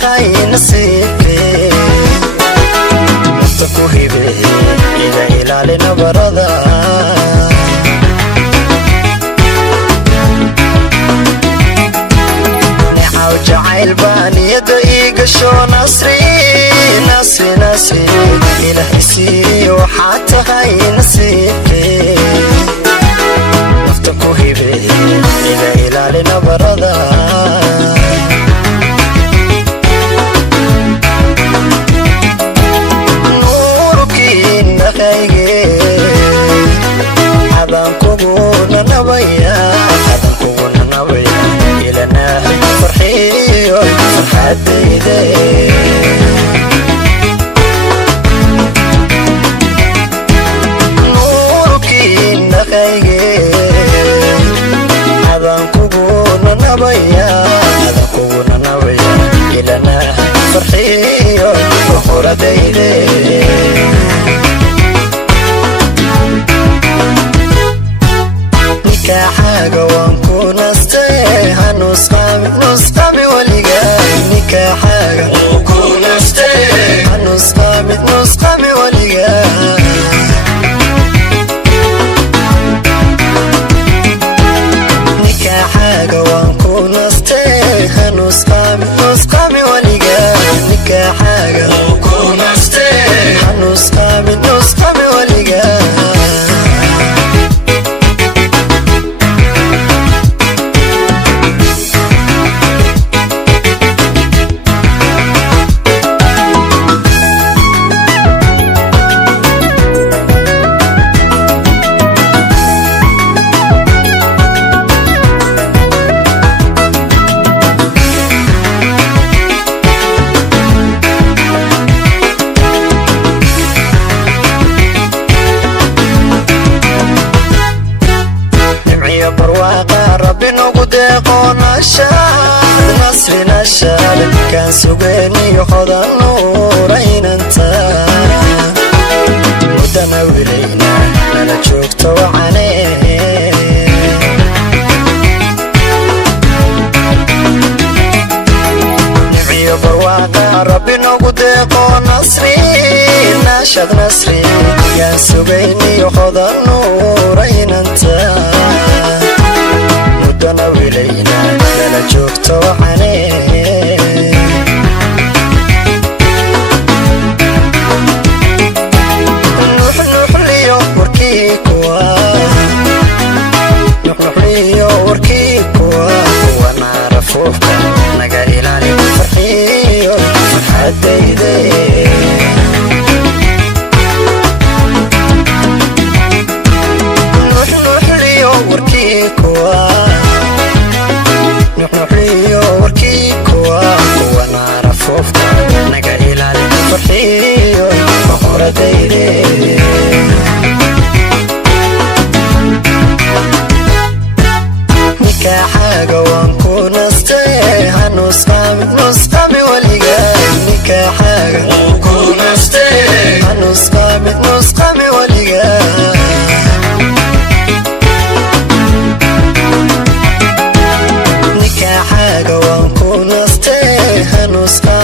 tahay nasiibkee nafta ku hibe iga ilaali nabarada nicaw jacayl baan niyada iga shoo nasri nasri nasri ilaah isiiyo waxaa tahay nasiibkee nafta ku hibe iga ilaali nabarada adan kuguna nabaya ilana farxiyo farxadayde nuurkiina qayge adan kuguna nabaya ilana farxiyo farxadayde nikaaxaaga waan ku nastay hanusqami waliga nikaaxaaga waan ku nastay hanusqami waliga nikaaxaaga waan ku nastay hanusqami waliga nikaaxaaga waan ku nastay hanusqami waliga ربي نقدق نصر نشال كان سجني خذ النورين انت ودنا ولينا انا شفت وعانيه نبي برواقع ربي نقدق نصري نشاد نصري كان سجني خذ النورين انت ودنا ولينا أنا شفت وعانيه نوح ليو وركيكوا نوح ليو وركيكوا ونعرفوك نقا إلاني فرحيو فرحديدي نوح ليو وركيكوا نحيو وركيكوا ونعرفوك نقا إلاني فرحيو فخرديدي nikaaxaaga waan ku nastay hanusqami waliga nikaaxaaga waan ku nastay hanusqami waliga nikaaxaaga waan ku nastay hanusqami